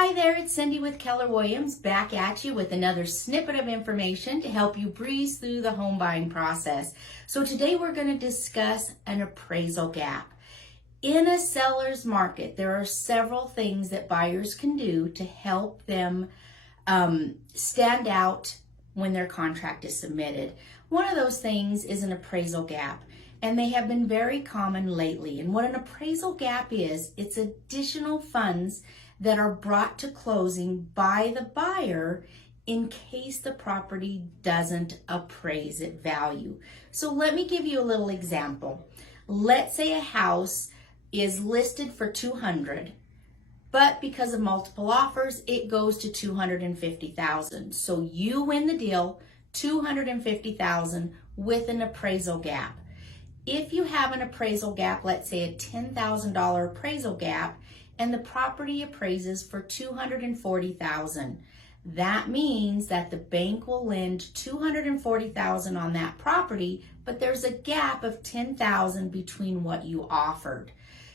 Hi there, it's Cyndy with Keller Williams back at you with another snippet of information to help you breeze through the home buying process. So today we're going to discuss an appraisal gap. In a seller's market, there are several things that buyers can do to help them stand out when their contract is submitted. One of those things is an appraisal gap, and they have been very common lately. And what an appraisal gap is, it's additional funds that are brought to closing by the buyer in case the property doesn't appraise at value. So let me give you a little example. Let's say a house is listed for $200,000, but because of multiple offers, it goes to $250,000. So you win the deal, $250,000 with an appraisal gap. If you have an appraisal gap, let's say a $10,000 appraisal gap, and the property appraises for $240,000. That means that the bank will lend $240,000 on that property, but there's a gap of $10,000 between what you offered.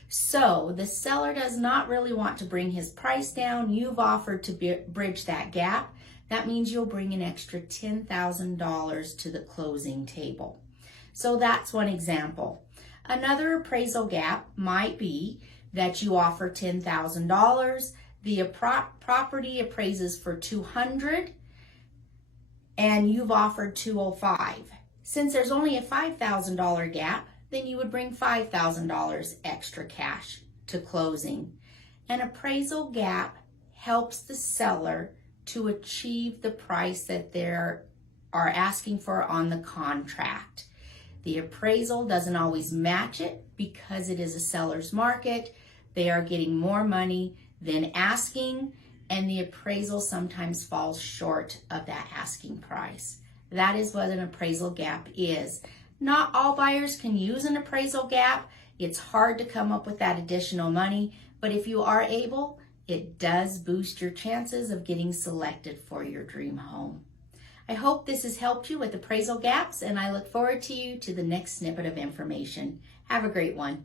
So the seller does not really want to bring his price down. You've offered to bridge that gap. That means you'll bring an extra $10,000 to the closing table. So that's one example. Another appraisal gap might be that you offer $10,000, the property appraises for $200,000, and you've offered $205,000. Since there's only a $5,000 gap, then you would bring $5,000 extra cash to closing. An appraisal gap helps the seller to achieve the price that they are asking for on the contract. The appraisal doesn't always match it because it is a seller's market. They are getting more money than asking, and the appraisal sometimes falls short of that asking price. That is what an appraisal gap is. Not all buyers can use an appraisal gap. It's hard to come up with that additional money, but if you are able, it does boost your chances of getting selected for your dream home. I hope this has helped you with appraisal gaps, and I look forward to the next snippet of information. Have a great one.